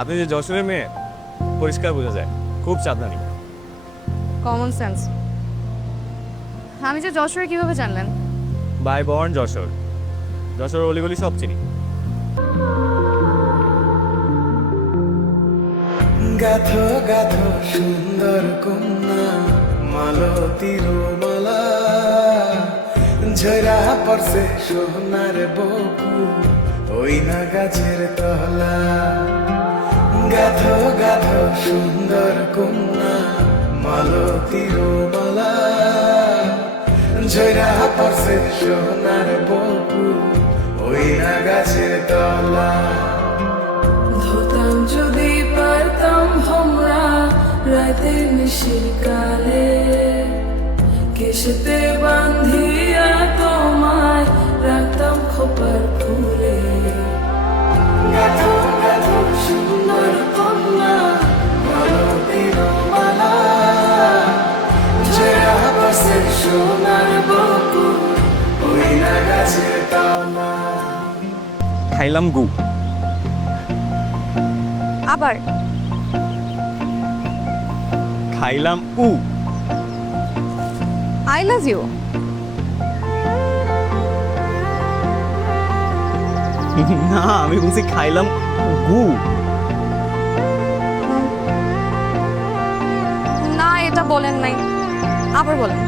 আপনি যে যশোরের মেয়ে পরিষ্কার বোঝা যায়, খুব চাঁদনানি। Common sense. আমি যে যশোরে কিভাবে জানলেন? বাই বর্ন যশোর, যশোর অলিগলি সব চিনি। গাথো গাথো সুন্দর কন্যা মালতীর মালা ঝরা পড়ছে সোনার বকু ওই না গাছের তলা। গাথো গাথো সুন্দর কন্যা মালতীর মালা ঝরা পড়ছে সোনার বকু ওই না গাছের তলা। ধরতাম যদি পারতাম আমরা রাতের নিশিকালে কেশেতে বান্ধিয়া তোমায় রাখতাম খোপার ফুলে। গাথো গাথো সুন্দর কন্যা মালতীর মালা ঝরা পড়ছে সোনার বকু ওই না গাছের তলা। খাইলাম গু। আবার খাইলাম উ। I love you. না, আমি বলছি খাইলাম গু। না, এটা বলেন নাই, আবার বলেন।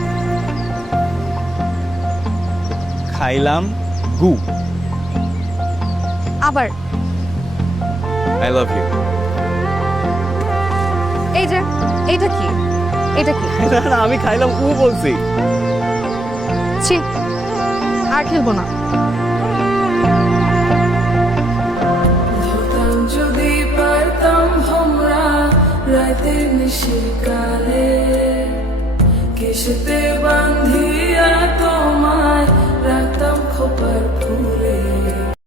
খাইলাম গু। আবার আই লাভ ইউ। এই যে এটা কি? এটা কি? না, আমি খাইলাম উ বলছি। ছি, আর খেলবো না। ধরতাম যদি পারতাম আমরা রাতের নিশিকালে কেশেতে